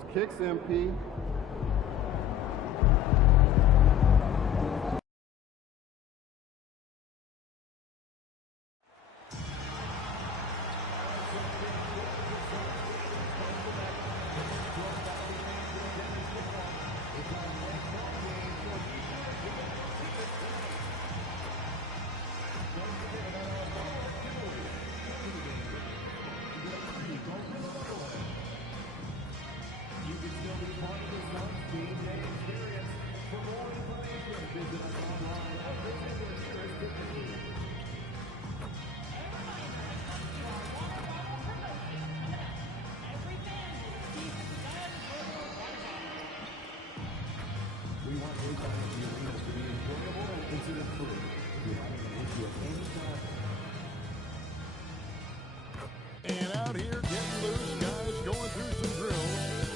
those kicks, MP. And out here getting loose, guys, going through some drills.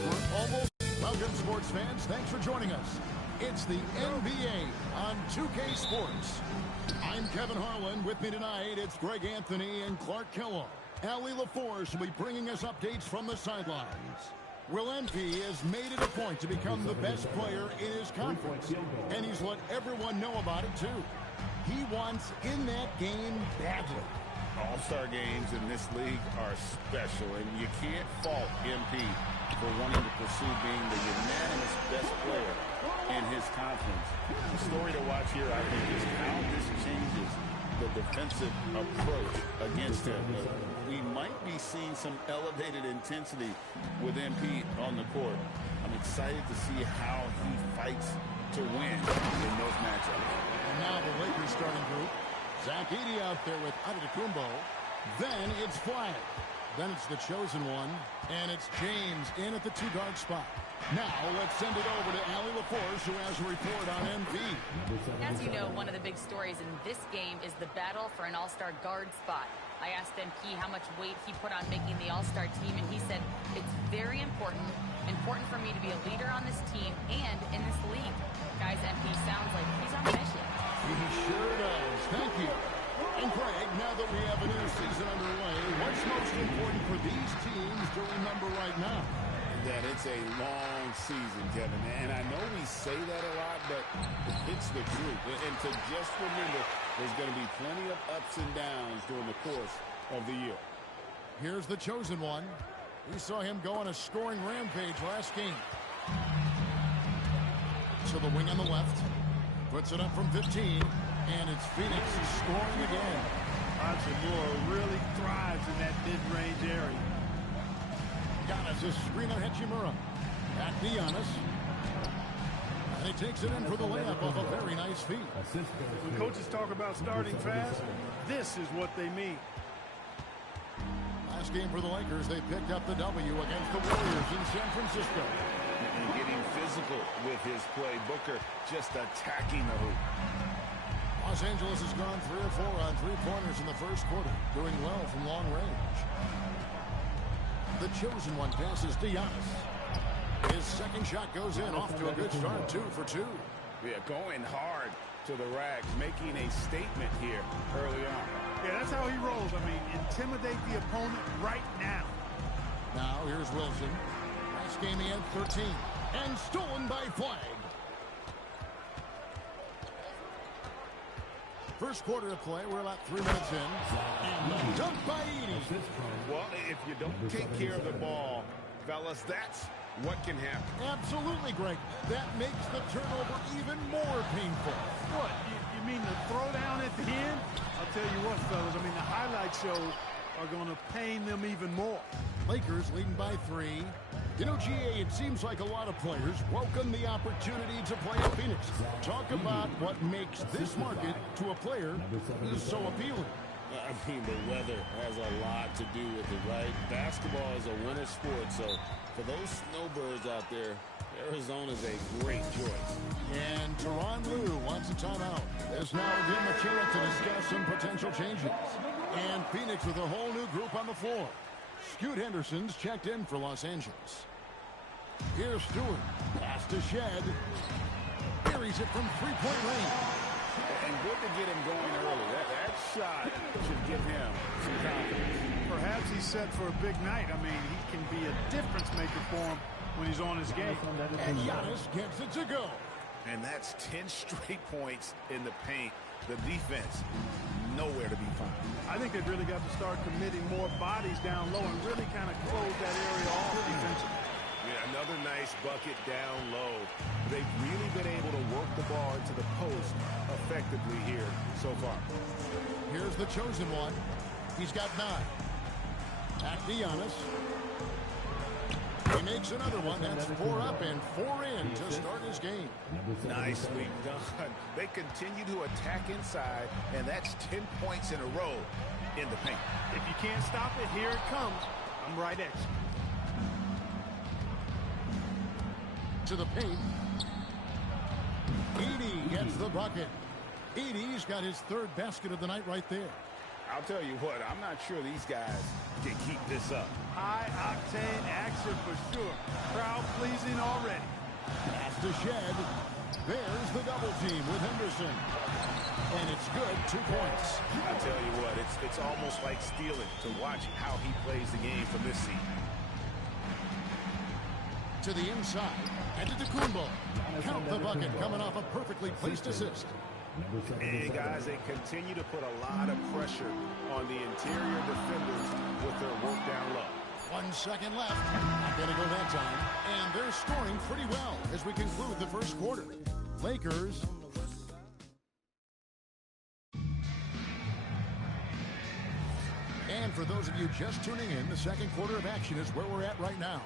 We're almost welcome, sports fans. Thanks for joining us. It's the NBA on 2K Sports. I'm Kevin Harlan. With me tonight, it's Greg Anthony and Clark Kellogg. Allie LaForce will be bringing us updates from the sidelines. Will MP has made it a point to become the best player in his conference, and he's let everyone know about it, too. He wants in that game badly. All-star games in this league are special, and you can't fault MP for wanting to pursue being the unanimous best player in his conference. The story to watch here, I think, is how this changes the defensive approach against him. We might be seeing some elevated intensity with MP on the court. I'm excited to see how he fights to win in those matchups. And now the Lakers starting group. Zach Edey out there with Antetokounmpo. Then it's Flagg. Then it's the chosen one. And it's James in at the two-guard spot. Now let's send it over to Allie LaForce, who has a report on MP. As you know, one of the big stories in this game is the battle for an all-star guard spot. I asked MP how much weight he put on making the all-star team, and he said, it's very important for me to be a leader on this team and in this league. Guys, MP sounds like he's on a mission. He sure does. Thank you. And Craig, now that we have a new season underway, what's most important for these teams to remember right now? That it's a long season, Kevin. And I know we say that a lot, but it's the truth. And to just remember, there's going to be plenty of ups and downs during the course of the year. Here's the chosen one. We saw him go on a scoring rampage last game. To the wing on the left. Puts it up from 15, and it's Phoenix scoring again. Hachimura really thrives in that mid-range area. Giannis is screen on Hachimura. Back to Giannis. And he takes it in for the layup off a very nice feed. When coaches talk about starting fast, this is what they mean. Last game for the Lakers, they picked up the W against the Warriors in San Francisco. And getting physical with his play. Booker just attacking the hoop. Los Angeles has gone 3 or 4 on three-pointers in the first quarter, doing well from long range. The chosen one passes to Giannis. His second shot goes in, off to a good start, 2 for 2. Yeah, going hard to the rack, making a statement here early on. Yeah, that's how he rolls. I mean, intimidate the opponent right now. Now, here's Wilson. Last game he had 13. And stolen by Flagg. First quarter of play, we're about 3 minutes in. And the dunk by Edey. Well, if you don't take care of the ball, fellas, that's what can happen. Absolutely, Greg. That makes the turnover even more painful. What? You mean the throwdown at the end? I'll tell you what, fellas. I mean, the highlight show are going to pain them even more. Lakers leading by 3. You know, GA, it seems like a lot of players welcome the opportunity to play at Phoenix. Talk about what makes this market to a player who's so appealing. I mean, the weather has a lot to do with it, right? Basketball is a winter sport, so for those snowbirds out there, Arizona's a great choice. And Tyronn Lue wants a timeout. There's now give him a chance to discuss some potential changes. And Phoenix with a whole new group on the floor. Scoot Henderson's checked in for Los Angeles. Here's Stewart. Pass to Shed. Carries it from three-point range. And good to get him going early. That shot should give him some confidence. Perhaps he's set for a big night. I mean, he can be a difference maker for him when he's on his game. And Giannis gets it to go. And that's 10 straight points in the paint. The defense, nowhere to be found. I think they've really got to start committing more bodies down low and really kind of close that area off defensively. Yeah, another nice bucket down low. They've really been able to work the ball into the post effectively here so far. Here's the chosen one. He's got 9. Back to Giannis. He makes another one. That's 4 up and 4 in to start his game. Nicely done. They continue to attack inside, and that's 10 points in a row in the paint. If you can't stop it, here it comes. I'm right at you. To the paint. Edey gets the bucket. Edey's got his 3rd basket of the night right there. I'll tell you what, I'm not sure these guys can keep this up. High-octane action for sure. Crowd-pleasing already. Pass to Shed. There's the double team with Henderson. And it's good, 2 points. I tell you what, it's almost like stealing to watch how he plays the game from this seat. To the inside. And to Kumbo. Count the bucket coming off a perfectly placed assist. And guys, they continue to put a lot of pressure on the interior defenders with their work down low. 1 second left. Not going to go that time. And they're scoring pretty well as we conclude the first quarter. Lakers. And for those of you just tuning in, the second quarter of action is where we're at right now.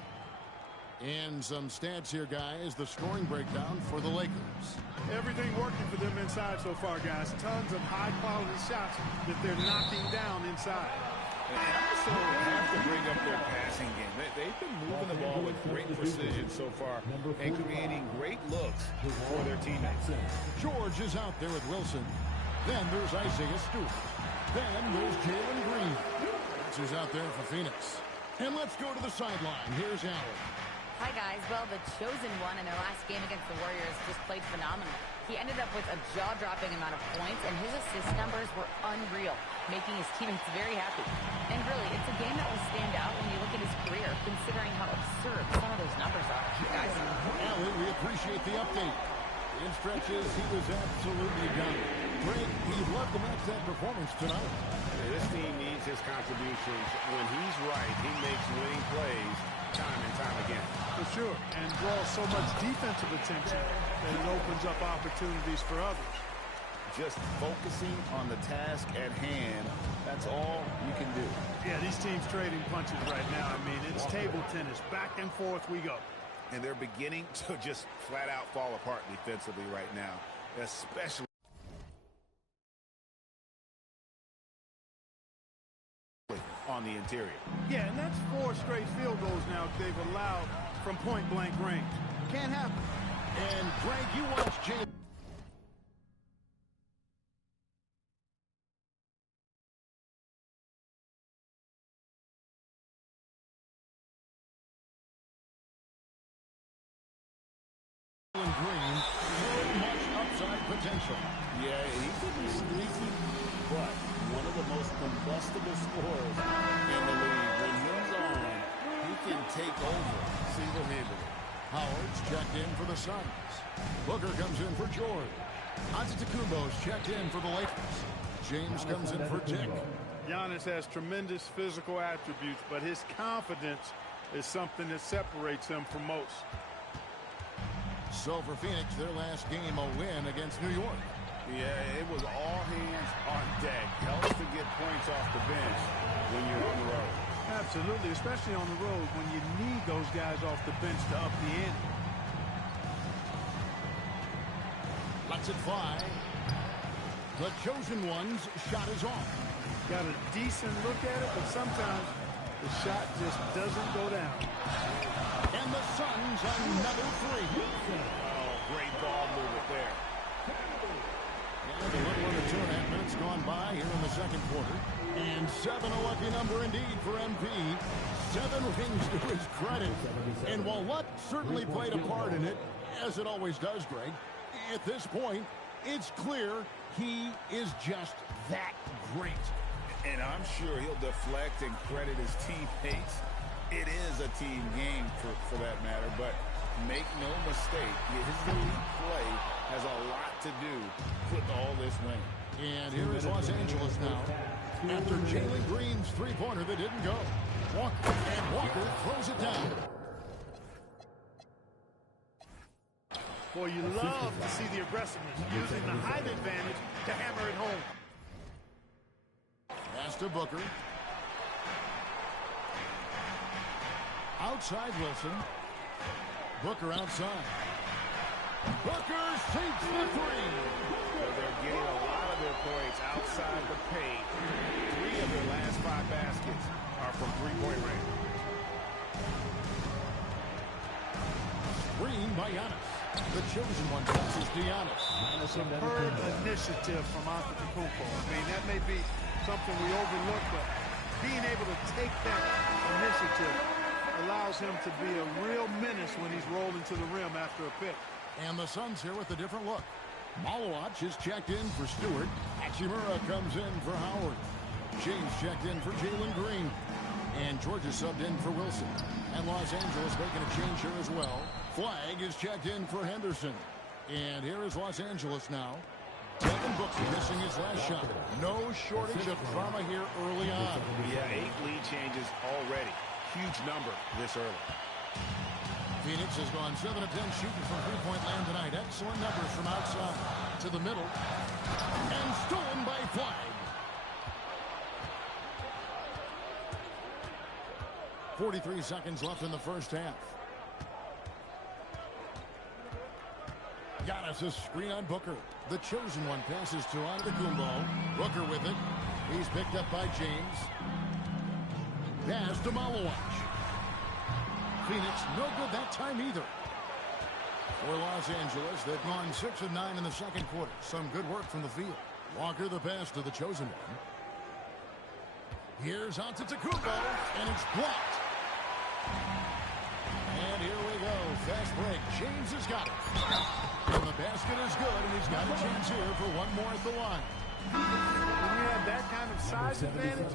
And some stats here, guys. The scoring breakdown for the Lakers. Everything working for them inside so far, guys. Tons of high-quality shots that they're knocking down inside. And also have to bring up their passing game. They've been moving the ball with great precision so far and creating great looks for their teammates. George is out there with Wilson. Then there's Isaiah Stewart. Then there's Jalen Green. Who's out there for Phoenix. And let's go to the sideline. Here's Allen. Hi, guys. Well, the chosen one in their last game against the Warriors just played phenomenal. He ended up with a jaw-dropping amount of points, and his assist numbers were unreal, making his teammates very happy. And really, it's a game that will stand out when you look at his career, considering how absurd some of those numbers are. Guys? Allen, we appreciate the update. In stretches, he was absolutely done. Greg, he'd love to match that performance tonight. This team needs his contributions. When he's right, he makes winning plays time and time again. For sure, and draws so much defensive attention that it opens up opportunities for others. Just focusing on the task at hand, that's all you can do. Yeah, these teams trading punches right now. I mean, it's table tennis. Back and forth we go. And they're beginning to just flat out fall apart defensively right now, especially on the interior. Yeah, and that's 4 straight field goals now they've allowed from point-blank range. Can't happen. And, Greg, you watch Jalen Green, so much upside potential. Yeah, he could be sneaky, but one of the most combustible scorers in the league. When he's on, he can take over single-handedly. Howard's checked in for the Suns. Booker comes in for George. Antetokounmpo's checked in for the Lakers. James comes in for Dick. Giannis has tremendous physical attributes, but his confidence is something that separates him from most. So for Phoenix, their last game, a win against New York. Yeah, it was all hands on deck. Helps to get points off the bench when you're on the road. Absolutely, especially on the road when you need those guys off the bench to up the ante. Lets it fly. The chosen one's shot is off. Got a decent look at it, but sometimes the shot just doesn't go down. And the Suns another 3. Oh, great ball movement there. And a little under 2.5 minutes gone by here in the second quarter. And 7, a lucky number indeed for MP. 7 rings to his credit. And while luck certainly played a part in it, as it always does, Greg, at this point, it's clear he is just that great. And I'm sure he'll deflect and credit his teammates It is a team game for that matter, but make no mistake, his elite play has a lot to do with all this winning. And here is Los Angeles now. After Jalen Green's three-pointer that didn't go. Walker throws it down. Boy, you love to see the aggressiveness, using the height advantage to hammer it home. Pass to Booker. Outside Wilson. Booker outside. Booker sinks the three. Well, they're getting a lot of their points outside the paint. 3 of their last 5 baskets are from three-point range. Screen by Giannis. The chosen one passes to Giannis. Superb initiative from Antetokounmpo. I mean, that may be something we overlook, but being able to take that initiative allows him to be a real menace when he's rolling to the rim after a pick. And the Suns here with a different look. Malawach is checked in for Stewart. Hachimura comes in for Howard. James checked in for Jalen Green. And Georgia subbed in for Wilson. And Los Angeles making a change here as well. Flag is checked in for Henderson. And here is Los Angeles now. Devin Booker missing his last shot. No shortage of drama here early on. Yeah, 8 lead changes already. Huge number this early. Phoenix has gone 7 of 10 shooting from three-point land tonight. Excellent numbers from outside to the middle. And stolen by Flag. 43 seconds left in the first half. Giannis a screen on Booker. The chosen one passes to Antetokounmpo. Booker with it. He's picked up by James. Pass to Malawach. Phoenix no good that time either. For Los Angeles, they've gone 6 of 9 in the second quarter. Some good work from the field. Walker the pass to the chosen one. Here's Antetokounmpo, and it's blocked. And here we go. Fast break. James has got it. And the basket is good, and he's got a chance here for one more at the line. When you have that kind of size advantage,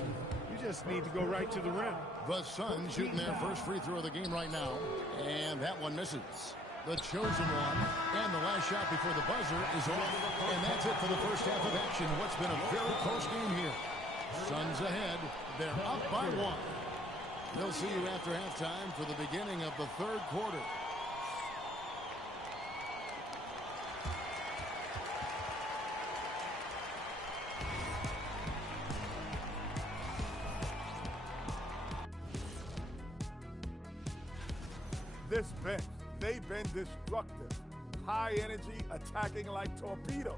you just need to go right to the rim. The Suns shooting their first free throw of the game right now. And that one misses. The chosen one. And the last shot before the buzzer is off. And that's it for the first half of action. What's been a very close game here. Suns ahead. They're up by 1. We'll see you after halftime for the beginning of the third quarter. This bench, they've been destructive. High energy, attacking like torpedoes.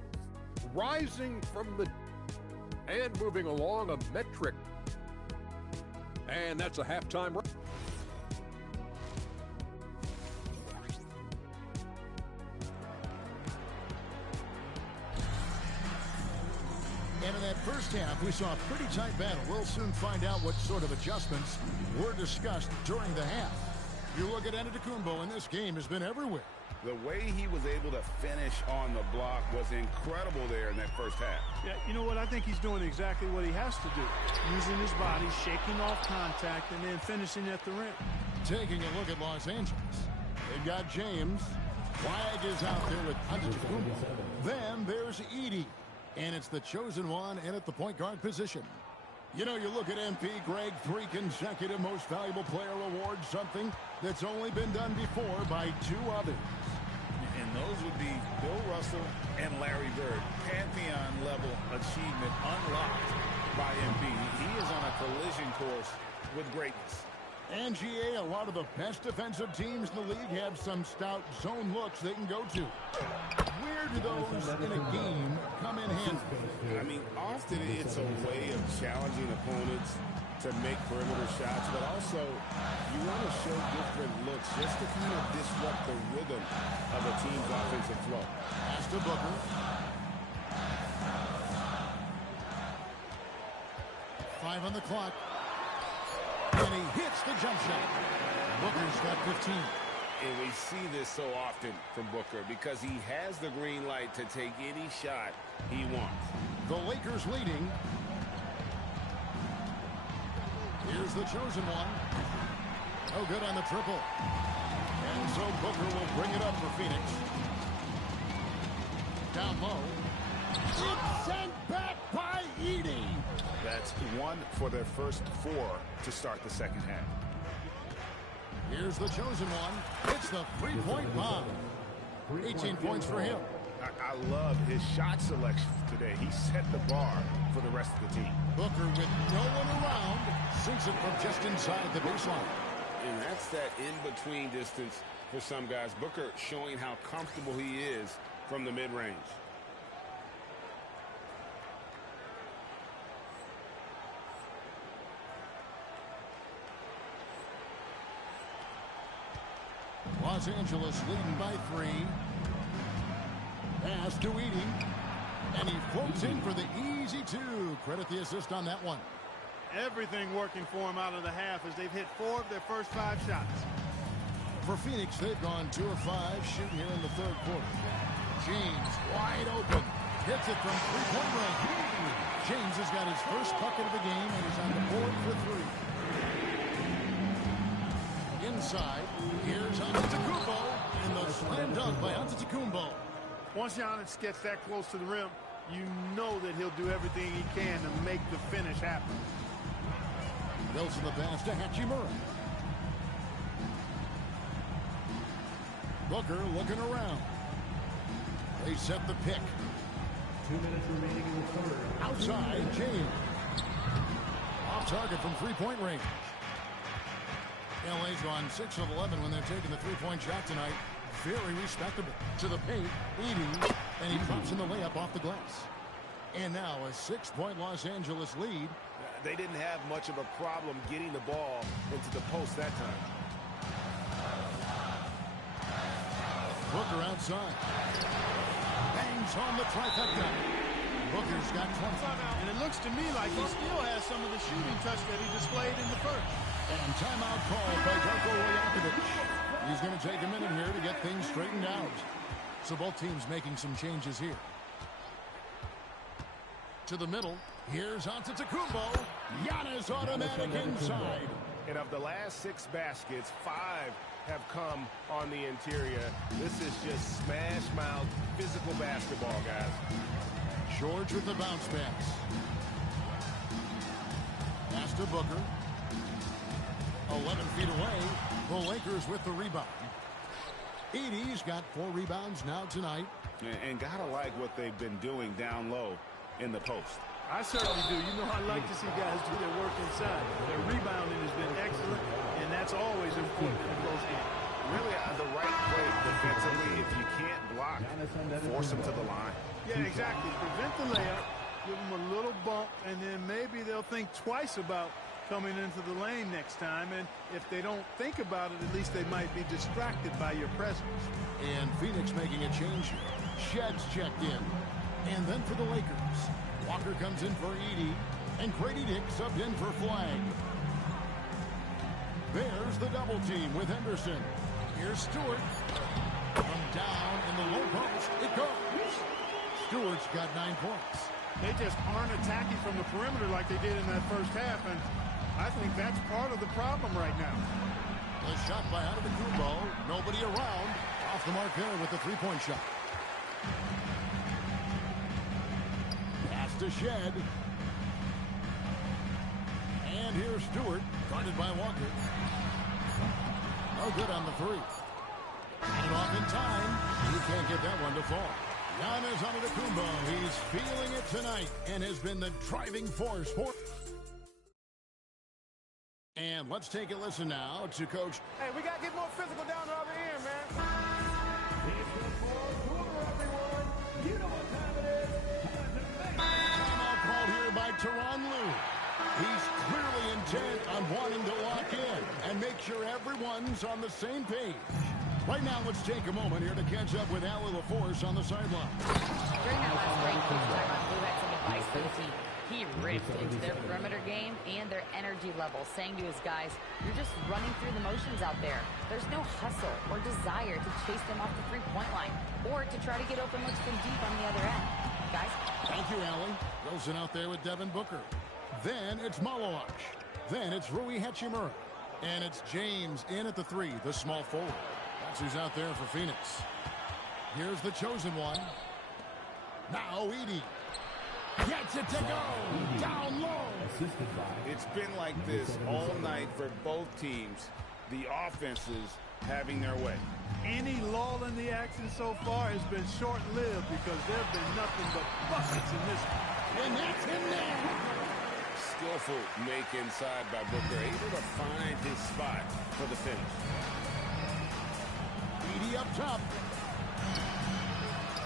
Rising from the and moving along a metric. And that's a halftime. And in that first half, we saw a pretty tight battle. We'll soon find out what sort of adjustments were discussed during the half. You look at Antetokounmpo, and this game has been everywhere. The way he was able to finish on the block was incredible there in that first half. Yeah, you know what? I think he's doing exactly what he has to do. Using his body, shaking off contact, and then finishing at the rim. Taking a look at Los Angeles. They've got James. Flag is out there with Antetokounmpo. Then there's Edey. And it's the chosen one in at the point guard position. You know, you look at MP, Greg, 3 consecutive most valuable player awards, something that's only been done before by 2 others. And those would be Bill Russell and Larry Bird. Pantheon-level achievement unlocked by MP. He is on a collision course with greatness. And GA, a lot of the best defensive teams in the league have some stout zone looks they can go to. Where do those in a game come in handy? I mean, often it's a way of challenging opponents to make perimeter shots, but also you want to show different looks just to kind of disrupt the rhythm of a team's offensive flow. Pass to Booker. 5 on the clock. And he hits the jump shot. Booker's got 15. And we see this so often from Booker because he has the green light to take any shot he wants. The Lakers leading. Here's the chosen one. No good on the triple. And so Booker will bring it up for Phoenix. Down low. It's sent back by Edey. That's one for their first 4 to start the second half. Here's the chosen one. It's the three-point bomb. 18 points for him. I love his shot selection today. He set the bar for the rest of the team. Booker with no one around sinks it from just inside the baseline. And that's that in-between distance for some guys. Booker showing how comfortable he is from the mid-range. Los Angeles leading by 3. Pass to Edey. And he floats in for the easy 2. Credit the assist on that one. Everything working for him out of the half as they've hit 4 of their first 5 shots. For Phoenix, they've gone 2 of 5 shooting here in the third quarter. James wide open. Hits it from three-point range. James has got his first bucket of the game and is on the board for 3. Inside, here's Antetokounmpo, and the slam dunk by Antetokounmpo. Once Giannis gets that close to the rim, you know that he'll do everything he can to make the finish happen. Wilson the pass to Hachimura. Booker looking around. They set the pick. 2 minutes remaining in the third. Outside, James. Off target from three-point range. LA's gone 6 of 11 when they're taking the three-point shot tonight. Very respectable. To the paint, Edey, and he drops in the layup off the glass. And now a 6-point Los Angeles lead. They didn't have much of a problem getting the ball into the post that time. Booker outside. Bangs home the trifecta. Booker's got 20. And it looks to me like he still has some of the shooting touch that he displayed in the first. And timeout called by Darko Rajakovic. He's going to take a minute here to get things straightened out. So both teams making some changes here. To the middle. Here's Antetokounmpo. Giannis automatic inside. And of the last 6 baskets, 5 have come on the interior. This is just smash mouth physical basketball, guys. George with the bounce pass. Pass to Booker. 11 feet away. The Lakers with the rebound. Edey's got 4 rebounds now tonight. And gotta like what they've been doing down low in the post. I certainly do. You know, I like to see guys do their work inside. Their rebounding has been excellent, and that's always important in a close game. Really, the right play defensively. If you can't block, force them to the line. Yeah, exactly. Prevent the layup, give them a little bump, and then maybe they'll think twice about coming into the lane next time. And if they don't think about it, at least they might be distracted by your presence. And Phoenix making a change here. Shed's checked in. And then for the Lakers, Walker comes in for Edey, and Grady Dick subbed in for Flag. There's the double team with Henderson. Here's Stewart. From down in the low post, it goes. Stewart's got 9 points. They just aren't attacking from the perimeter like they did in that first half, and I think that's part of the problem right now. The shot by Antetokounmpo. Nobody around. Off the mark there with the three-point shot. Pass to Shed. And here's Stewart, guarded by Walker. No good on the 3. And off in time. You can't get that one to fall. Giannis Antetokounmpo, he's feeling it tonight and has been the driving force for. And let's take a listen now to Coach. Hey, we got to get more physical down the other end, man. It's the fourth quarter, everyone. You know what time it is. Time to make. Timeout called here by Tyronn Lue. He's clearly intent on wanting to lock in and make sure everyone's on the same page. Right now, let's take a moment here to catch up with Allie LaForce on the sideline. During that last break, Coach Tyronn Lue had some advice for the team. He ripped into their perimeter game and their energy level, saying to his guys, you're just running through the motions out there. There's no hustle or desire to chase them off the three-point line or to try to get open looks from deep on the other end. Guys? Thank you, Allie. Wilson out there with Devin Booker. Then it's Malawach. Then it's Rui Hachimura. And it's James in at the 3, the small forward. That's who's out there for Phoenix. Here's the chosen one. Now Edey. Gets it to go. Down low. It's been like this all night for both teams. The offenses having their way. Any lull in the action so far has been short-lived because there have been nothing but buckets in this one. And that's in there. Skillful make inside by Booker, able to find his spot for the finish. Edey up top.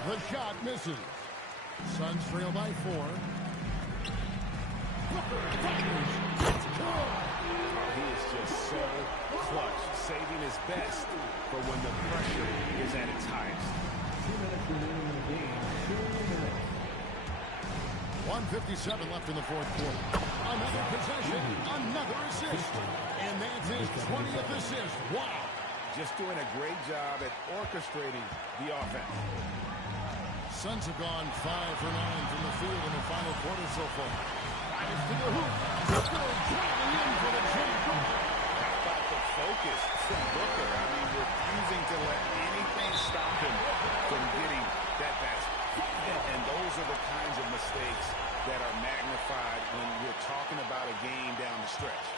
The shot misses. Suns trail by 4. Booker fires. It's good. He is just so clutch, saving his best for when the pressure is at its highest. 2 minutes remaining in the game. 2 minutes. 1:57 left in the fourth quarter. Another possession, another assist. And that's his 20th assist. Wow. Just doing a great job at orchestrating the offense. Suns have gone 5 for 9 from the field in the final quarter so far. Fires to the hoop. Booker driving in for the jump. How about the focus from Booker? I mean, refusing to let anything stop him from getting that basket. And those are the kinds of mistakes that are magnified when we're talking about a game down the stretch.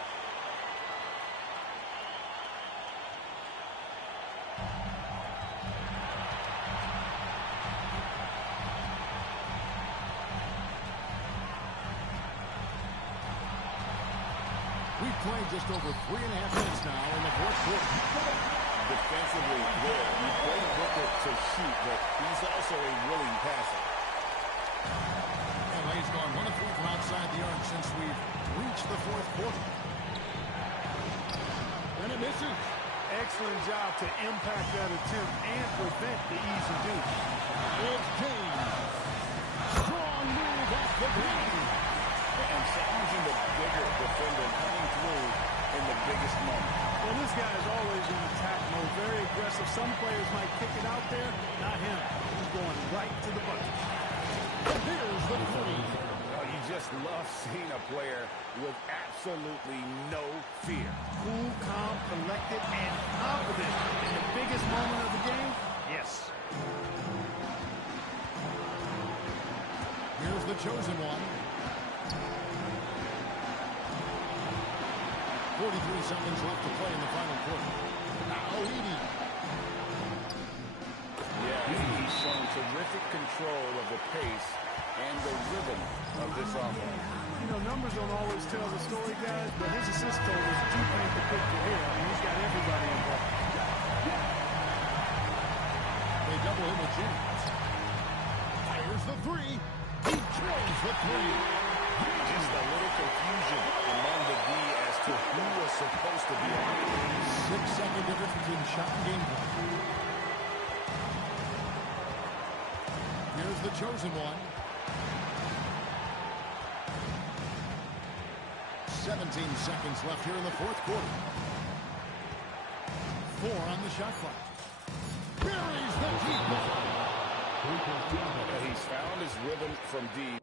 We've played just over 3.5 minutes now in the fourth quarter. Defensively good. You play Booker to shoot, but he's also a willing passer. LA's gone 1 of 3 from outside the arc since we've reached the fourth quarter. And it misses. Excellent job to impact that attempt and prevent the easy deuce. It's James. Strong move off the ground. And challenging the bigger defender coming through in the biggest moment. Well, this guy is always in attack mode, very aggressive. Some players might kick it out there, not him. He's going right to the bucket. And here's the 3. Well, you just love seeing a player with absolutely no fear. Cool, calm, collected, and confident in the biggest moment of the game. Yes. Here's the chosen one. 43 seconds left to play in the final quarter. Now Edey. Yeah, he's shown terrific control of the pace and the rhythm of this offense. You know, numbers don't always tell the story, guys, but his assist totals do paint the picture here. I mean, he's got everybody involved. They double him with James. Fires the 3. He drills the 3. Just a little confusion among the D as to who was supposed to be on it. 6-second difference between shot and game clock. Here's the chosen one. 17 seconds left here in the fourth quarter. 4 on the shot clock. Buries the deep ball. He's found his rhythm from D.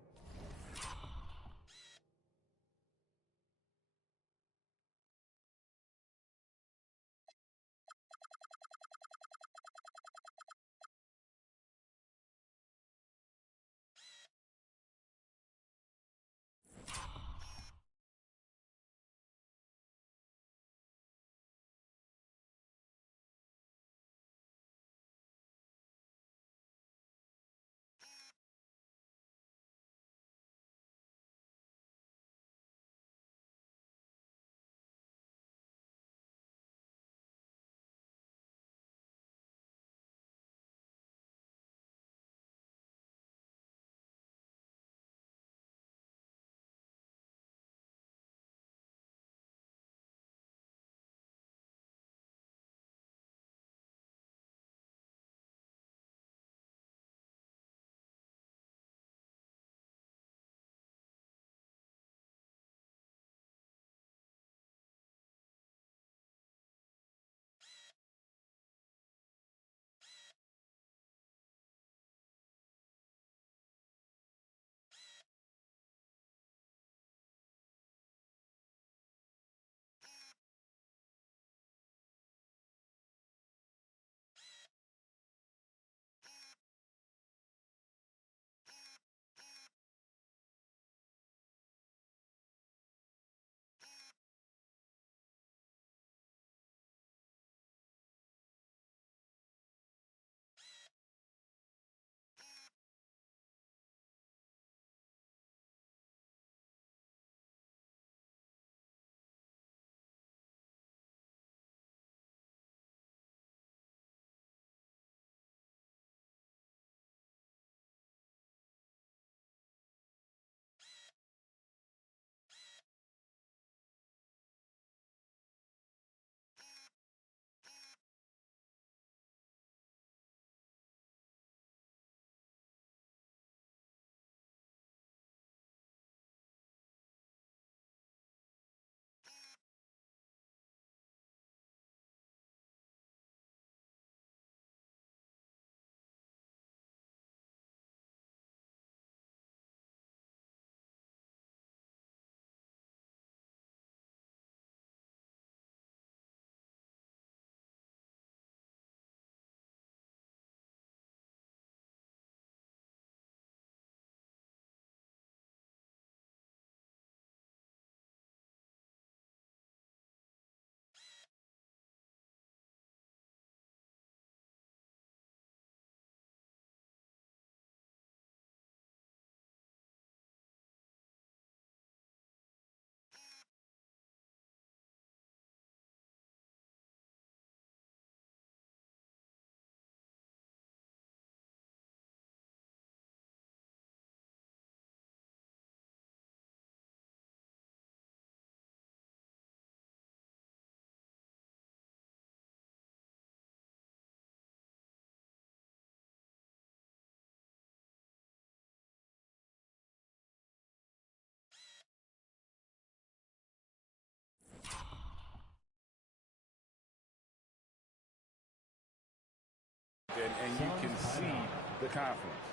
and you can see the confidence.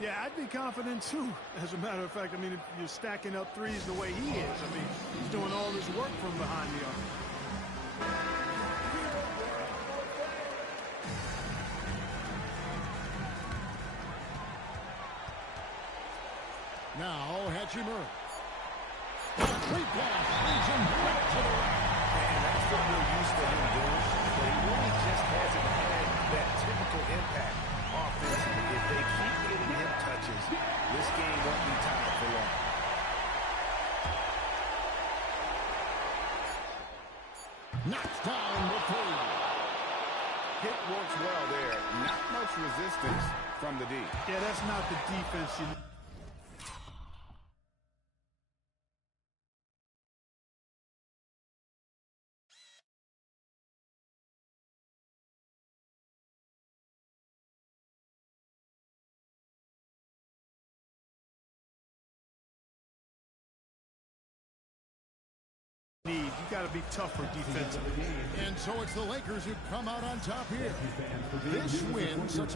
Yeah, I'd be confident too. As a matter of fact, I mean, if you're stacking up threes the way he is, I mean, he's doing all this work from behind the arc. Now, Hachimura. Complete pass. Leads him right to the rack. And that's what we're used to him doing. But he really just hasn't had that typical impact offensively. If they keep getting him touches, this game won't be tied for long. Knocks down the three. Hit works well there. Not much resistance from the D. Yeah, that's not the defense you need. You got to be tougher defensively. And so it's the Lakers who come out on top here. This win, such...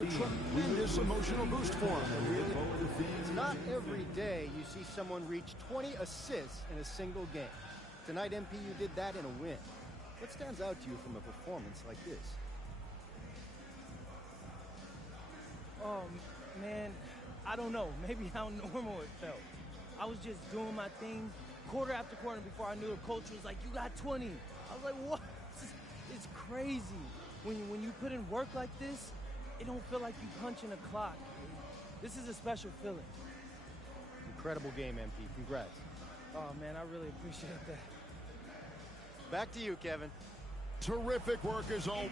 Tremendous emotional boost for him. It's not every day you see someone reach 20 assists in a single game. Tonight, MP, you did that in a win. What stands out to you from a performance like this? Oh, man, I don't know. Maybe how normal it felt. I was just doing my thing quarter after quarter before I knew the coach was like, you got 20. I was like, what? It's crazy. When you put in work like this, it don't feel like you punching a clock. This is a special feeling. Incredible game, MP. Congrats. Oh, man, I really appreciate that. Back to you, Kevin. Terrific work as always.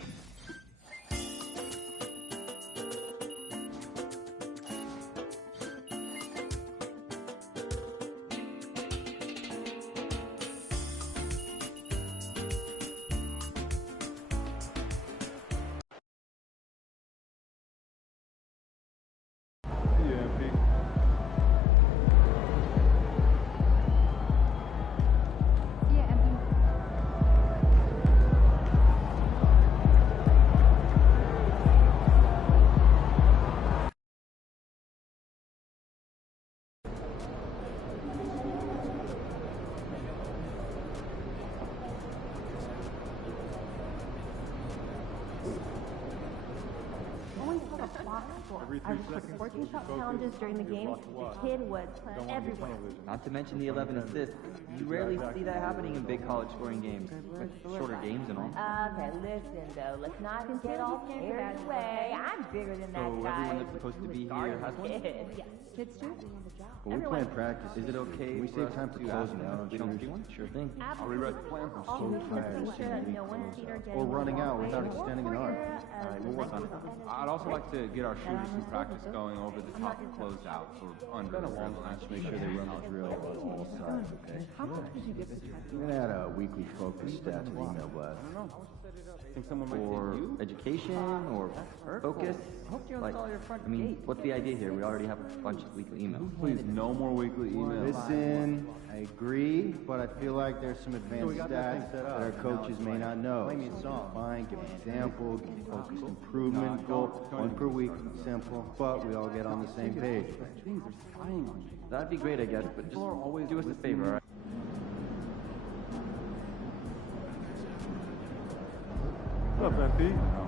I recorded 14 challenges during the game. The kid was everywhere. Not to mention the 11 assists. You rarely see that happening in big college scoring games, with shorter games and all. Okay, listen though, let's not get all carried away. I'm bigger than that So guy. everyone that's supposed to be here has one? Yes, kids too. Well, we plan practice. Is it okay we for save time for to closing ask down? if we don't see one? Sure thing. I'll rewrite the plan. I'm so tired of Sure that no one's feet are getting or running out in the without way. extending an arm. All right, we'll work on it. I'd also like to get our shooters some practice going over the top closed out for under the rim. Just make sure they run the drill on all sides, okay? How much did you get to try I'm gonna add a weekly focus stat to the email blast. Think someone might for education or focus? Like, I mean, what's the idea here? We already have a bunch of weekly emails. Please, no more weekly emails. Listen, I agree, but I feel like there's some advanced stats that our coaches may not know. Fine, give an example, give a focused improvement goal, one per week, simple, but we all get on the same page. That'd be great, I guess, but just do us a favor, all right? What's up, MP?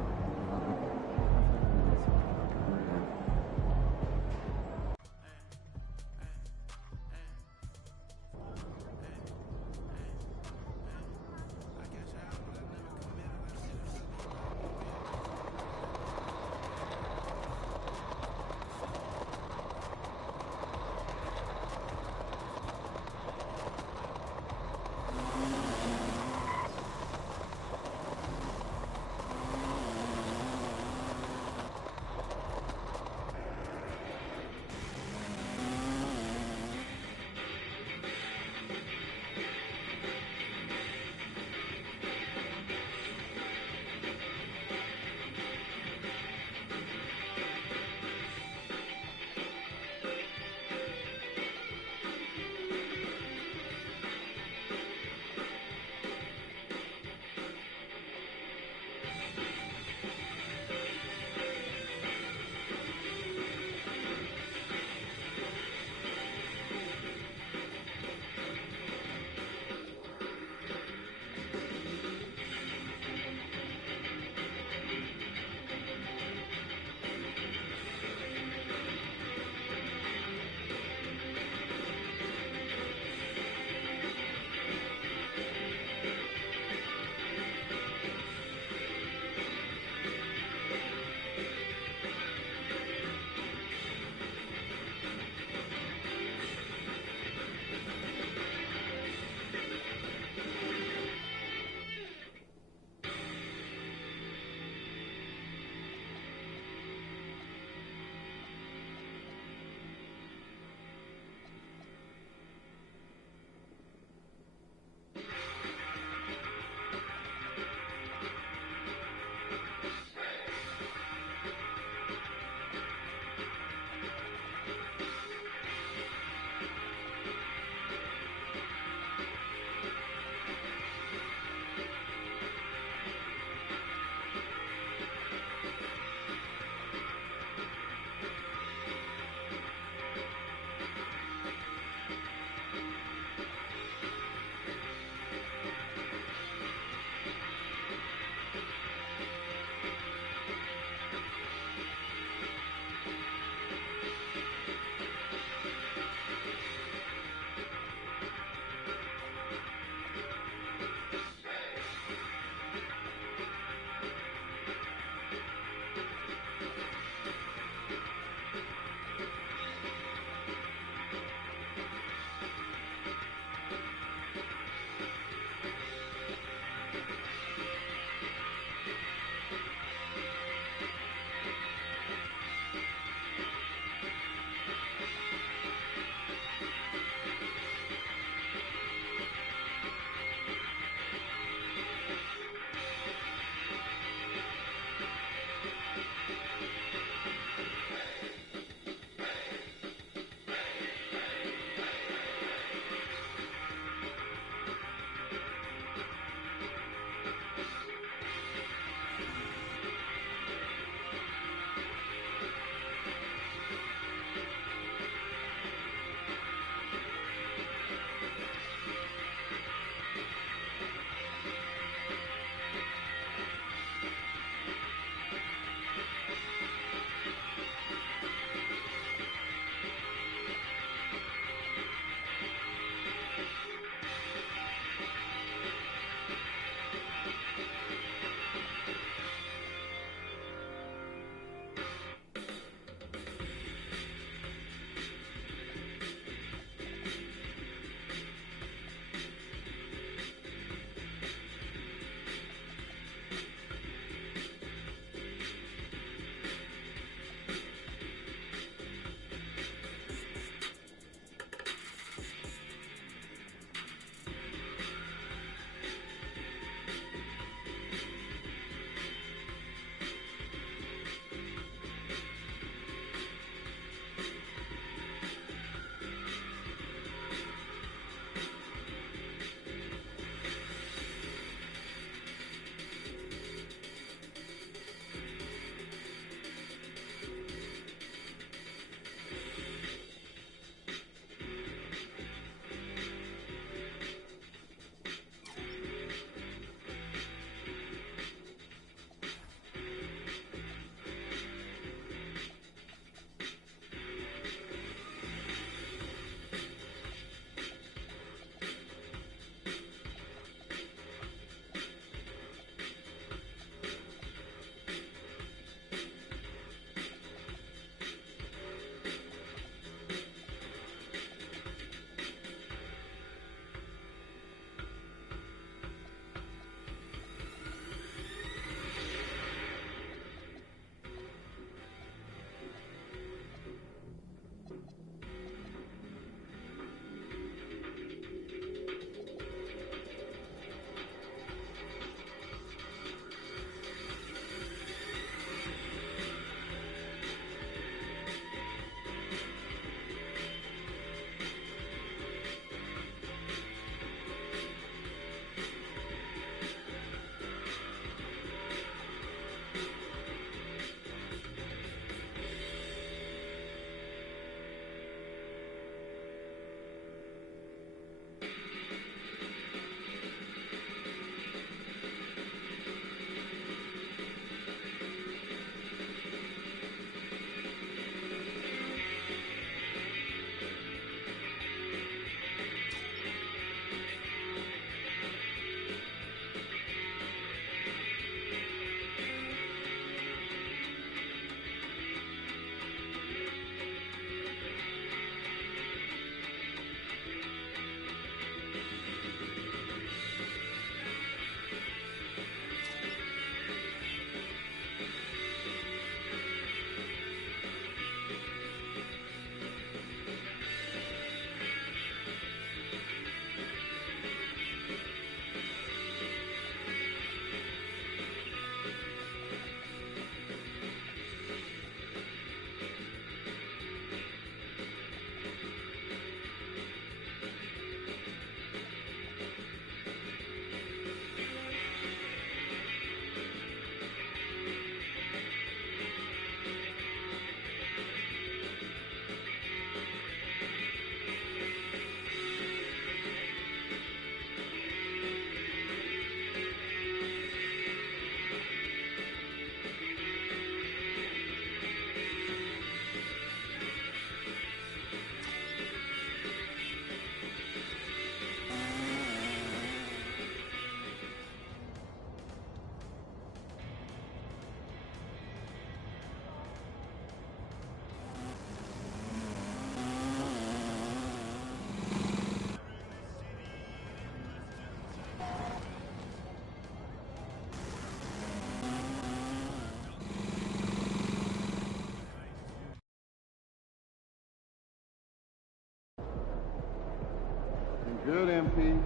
Good, MP.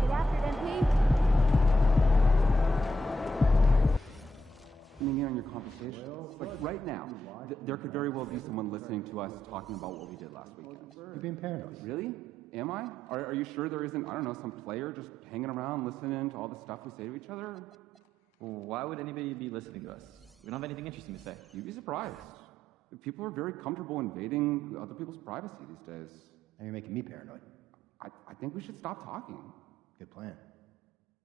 Get after it, MP. Tuning in on your conversation. Like right now, there could very well be someone listening to us talking about what we did last weekend. You're being paranoid. Really? Am I? Are you sure there isn't, I don't know, some player just hanging around listening to all the stuff we say to each other? Well, why would anybody be listening to us? We don't have anything interesting to say. You'd be surprised. People are very comfortable invading other people's privacy these days. Now you're making me paranoid. I think we should stop talking. Good plan.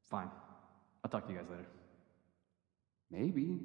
Fine. I'll talk to you guys later. Maybe.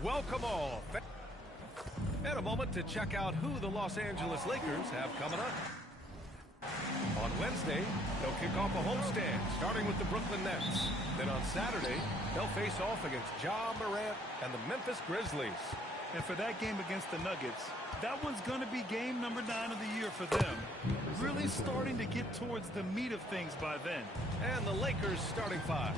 Welcome all. And a moment to check out who the Los Angeles Lakers have coming up. On Wednesday, they'll kick off a homestand, starting with the Brooklyn Nets. Then on Saturday, they'll face off against Ja Morant and the Memphis Grizzlies. And for that game against the Nuggets, that one's going to be game number 9 of the year for them. Really starting to get towards the meat of things by then. And the Lakers starting 5.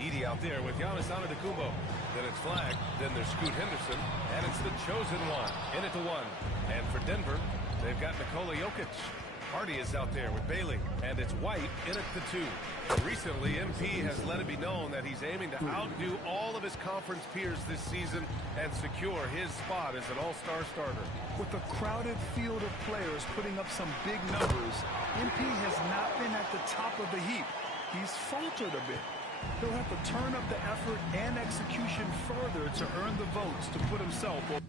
Edey out there with Giannis Antetokounmpo. Then it's Flag. Then there's Scoot Henderson. And it's the chosen one. In it to one. And for Denver, they've got Nikola Jokic. Hardy is out there with Bailey, and it's White in at the 2. Recently, MP has let it be known that he's aiming to outdo all of his conference peers this season and secure his spot as an all-star starter. With a crowded field of players putting up some big numbers, MP has not been at the top of the heap. He's faltered a bit. He'll have to turn up the effort and execution further to earn the votes to put himself over.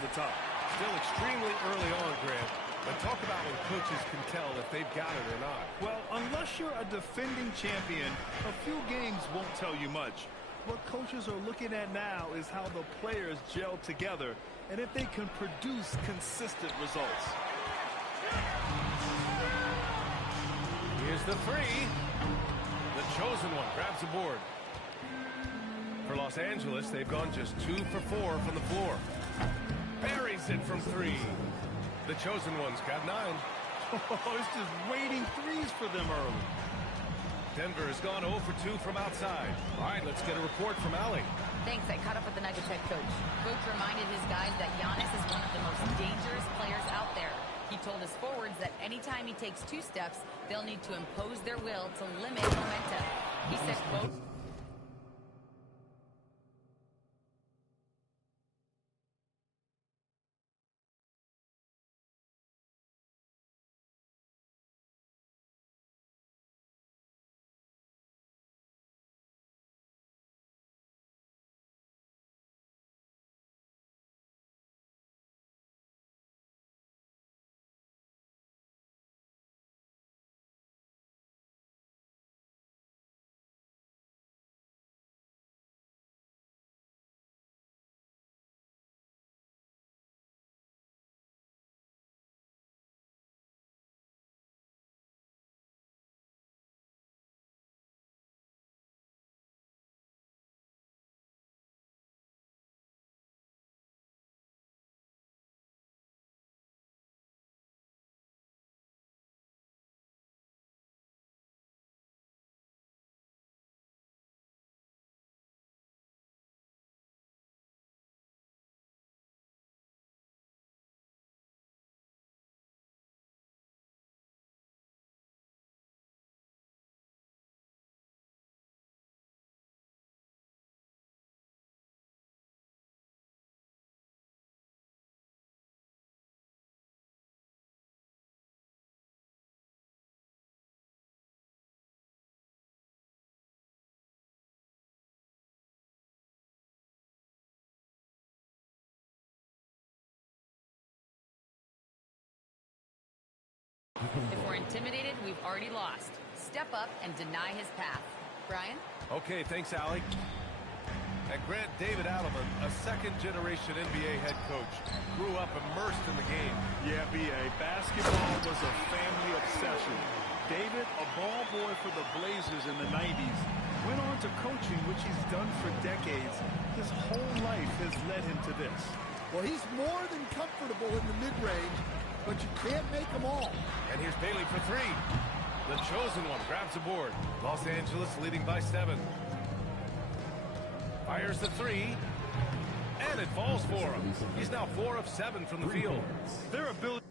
The top. Still extremely early on, Grant. But talk about when coaches can tell if they've got it or not. Well, unless you're a defending champion, a few games won't tell you much. What coaches are looking at now is how the players gel together and if they can produce consistent results. Here's the 3. The chosen one grabs a board. For Los Angeles, they've gone just 2 for 4 from the floor. Buries it from 3. The chosen one's got 9. Oh, it's just waiting threes for them early. Denver has gone 0 for 2 from outside. All right, let's get a report from Allie. Thanks. I caught up with the Nuggets head coach. Coach reminded his guys that Giannis is one of the most dangerous players out there. He told his forwards that anytime he takes 2 steps, they'll need to impose their will to limit momentum. He said, quote, if we're intimidated, we've already lost. Step up and deny his path. Brian? Okay, thanks, Allie. And Grant, David Adelman, a second-generation NBA head coach, grew up immersed in the game. Yeah, B.A., basketball was a family obsession. David, a ball boy for the Blazers in the 90s, went on to coaching, which he's done for decades. His whole life has led him to this. Well, he's more than comfortable in the mid-range, but you can't make them all. And here's Bailey for 3. The chosen one grabs a board. Los Angeles leading by 7. Fires the 3. And it falls for him. He's now 4 of 7 from the field. Their ability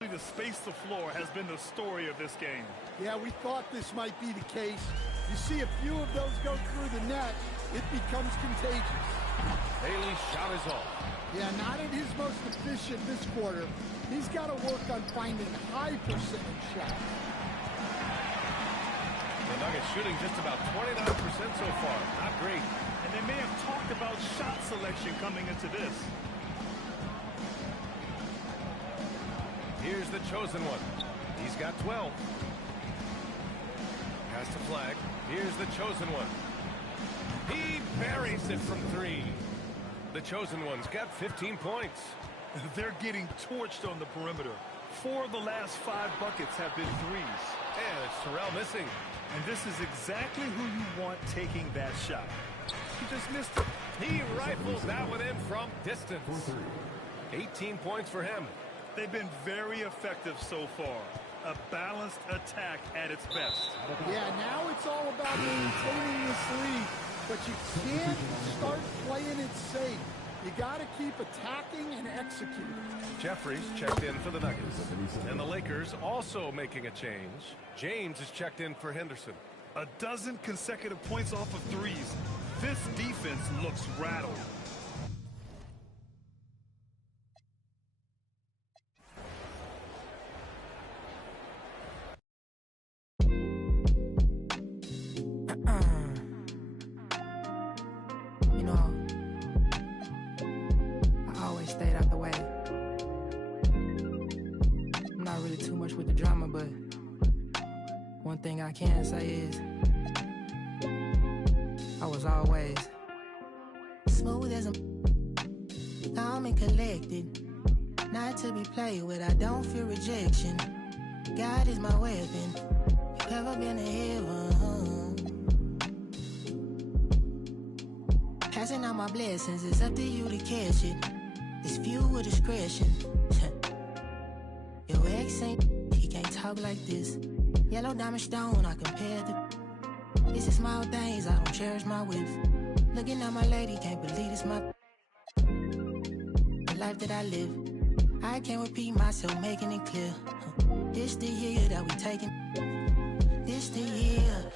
To space the floor has been the story of this game. Yeah, we thought this might be the case. You see a few of those go through the net, it becomes contagious. Bailey's shot is off. Yeah, not at his most efficient this quarter. He's got to work on finding high percentage shots. The Nuggets shooting just about 29% so far. Not great. And they may have talked about shot selection coming into this. Here's the chosen one. He's got 12. Pass to Flag. Here's the chosen one. He buries it from 3. The chosen one's got 15 points. They're getting torched on the perimeter. 4 of the last 5 buckets have been threes. And it's Terrell missing. And this is exactly who you want taking that shot. He just missed it. He rifles that one in from distance. 18 points for him. They've been very effective so far. A balanced attack at its best. Yeah, now it's all about maintaining this lead, but you can't start playing it safe. You got to keep attacking and executing. Jeffries checked in for the Nuggets. And the Lakers also making a change. James is checked in for Henderson. A dozen consecutive points off of threes. This defense looks rattled. Thing I can say is I was always smooth as a calm and collected, not to be played with. I don't fear rejection. God is my weapon. If you've ever been to heaven, passing out my blessings, it's up to you to catch it. It's fueled with discretion. Your ex ain't, he can't talk like this. Yellow diamond stone, I compare the. This is small things, I don't cherish my whips. Looking at my lady, can't believe it's my. The life that I live, I can't repeat myself, making it clear. This the year that we taking. This the year,